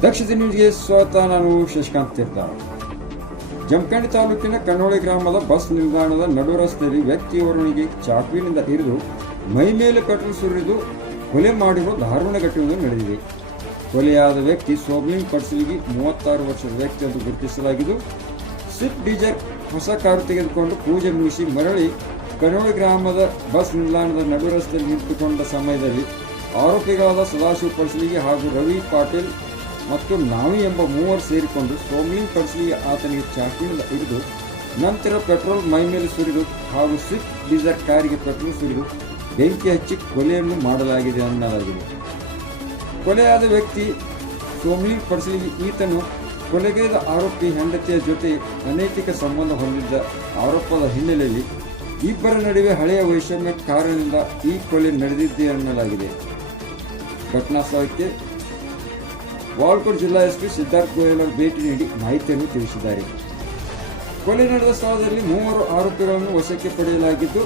ದಕ್ಷಿಣ ನ್ಯೂಸ್ಗೆ ಸ್ವಾಗತ. ನಾನು ಶಶಿಕಾಂತ್ ತೀರ್ಥಾಳ. ಜಮಖಂಡಿ ತಾಲೂಕಿನ ಕನ್ನೋಳಿ ಗ್ರಾಮದ ಬಸ್ ನಿಲ್ದಾಣದ ನಡು ರಸ್ತೆಯಲ್ಲಿ ವ್ಯಕ್ತಿಯೋರ್ವನಿಗೆ ಚಾಕುವಿನಿಂದ ಇರಿದು ಮೈ ಮೇಲೆ ಪೆಟ್ರೋಲ್ ಸುರಿದು ಕೊಲೆ ಮಾಡಿರುವ ದಾರುಣ ಘಟನೆ ನಡೆದಿದೆ. ಕೊಲೆಯಾದ ವ್ಯಕ್ತಿ ಸೋಬ್ಲಿಂಗ್ ಪಡ್ಸಲಿಗಿ 36 ವರ್ಷದ ವ್ಯಕ್ತಿ ಎಂದು ಗುರುತಿಸಲಾಗಿದ್ದು, ಸ್ವಿಫ್ಟ್ ಡಿಸೈರ್ ಹೊಸ ಕಾರು ತೆಗೆದುಕೊಂಡು ಪೂಜೆ ಮುಗಿಸಿ ಮರಳಿ ಕನ್ನೋಳಿ ಗ್ರಾಮದ ಬಸ್ ನಿಲ್ದಾಣದ ನಡು ರಸ್ತೆಯಲ್ಲಿ ನಿಂತುಕೊಂಡ ಸಮಯದಲ್ಲಿ ಆರೋಪಿಗಳಾದ ಸದಾಶಿವ ಪಡ್ಸಲಿಗಿ ಹಾಗೂ ರವಿ ಪಾಟೀಲ್ ಮತ್ತು ನಾವಿ ಎಂಬ ಮೂವರು ಸೇರಿಕೊಂಡು ಸೋಮ್ಲಿಂಗ್ ಪಡ್ಸಲಿಗಿ ಆತನಿಗೆ ಚಾಕುವಿನಿಂದ ಹಿಡಿದು ನಂತರ ಪೆಟ್ರೋಲ್ ಮೈ ಮೇಲೆ ಸುರಿದು ಹಾಗೂ ಸ್ವಿಫ್ಟ್ ಡಿಸೈರ್ ಕಾರಿಗೆ ಪೆಟ್ರೋಲ್ ಸುರಿದು ಬೆಂಕಿ ಹಚ್ಚಿ ಕೊಲೆಯನ್ನು ಮಾಡಲಾಗಿದೆ ಅನ್ನಲಾಗಿದೆ. ಕೊಲೆಯಾದ ವ್ಯಕ್ತಿ ಸೋಮ್ಲಿಂಗ್ ಪಡ್ಸಲಿಗಿ ಈತನು ಕೊಲೆಗೈದ ಆರೋಪಿ ಹೆಂಡತಿಯ ಜೊತೆ ಅನೈತಿಕ ಸಂಬಂಧ ಹೊಂದಿದ್ದ ಆರೋಪದ ಹಿನ್ನೆಲೆಯಲ್ಲಿ ಇಬ್ಬರ ನಡುವೆ ಹಳೆಯ ವೈಷಮ್ಯ ಕಾರಣದಿಂದ ಈ ಕೊಲೆ ನಡೆದಿದೆ ಎನ್ನಲಾಗಿದೆ. ಘಟನಾ ಸ್ಥಳಕ್ಕೆ ಬಾಗಲಕೋಟೆ ಜಿಲ್ಲಾ ಎಸ್ಪಿ ಸಿದ್ಧಾರ್ಥ ಗೋಯಲ್ ಭೇಟಿ ನೀಡಿ ಮಾಹಿತಿಯನ್ನು ತಿಳಿಸಿದ್ದಾರೆ. ಕೊಲೆ ನಡೆದ ಸ್ಥಳದಲ್ಲಿ 3 ಆರೋಪಿಗಳನ್ನು ವಶಕ್ಕೆ ಪಡೆಯಲಾಗಿದ್ದು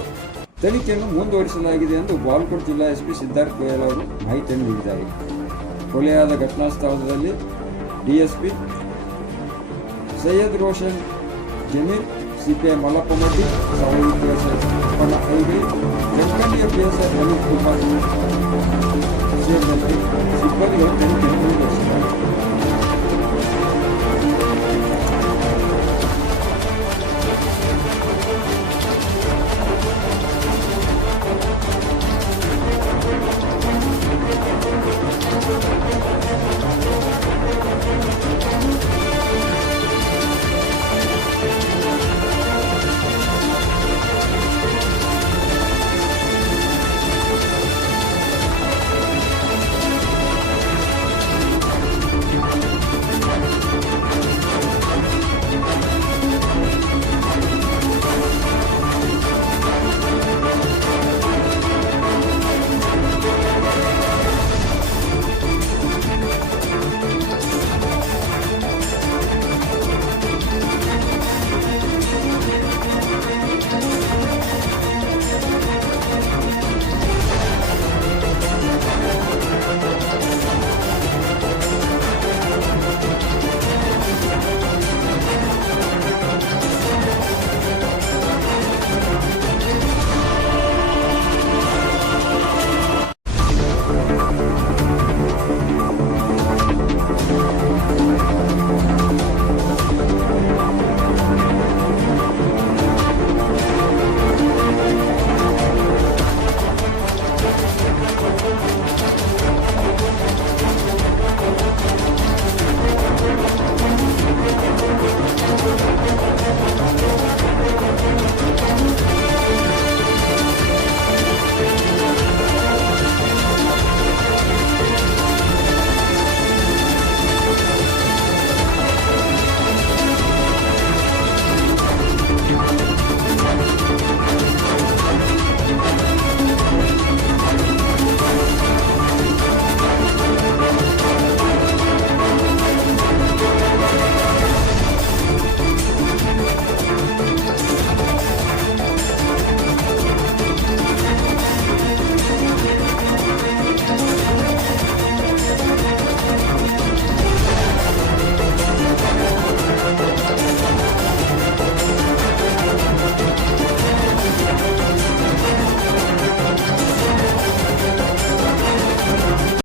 ತನಿಖೆಯನ್ನು ಮುಂದುವರಿಸಲಾಗಿದೆ ಎಂದು ಬಾಗಲಕೋಟೆ ಜಿಲ್ಲಾ ಎಸ್ಪಿ ಸಿದ್ಧಾರ್ಥ ಗೋಯಲ್ ಅವರು ಮಾಹಿತಿಯನ್ನು ನೀಡಿದ್ದಾರೆ. ಕೊಲೆಯಾದ ಘಟನಾ ಸ್ಥಳದಲ್ಲಿ ಡಿಎಸ್ಪಿ ಸೈಯದ್ ರೋಷನ್ ಜಮೀರ್, ಸಿಪಿಐ ಮಲ್ಲಪ್ಪ ಮಡ್ಡಿ, ಸಾವಯವ ಪಿಎಸ್ಐ ಅಪ್ಪಣ್ಣ ಐಗಳಿ, ಜಮಖಂಡಿಯ ಪಿಎಸ್ಐ ರವಿ ಕುಮಾರ್ ಸೇರಿದಂತೆ ಸಿಬ್ಬಂದಿಗಳು ತನಿಖೆಯನ್ನು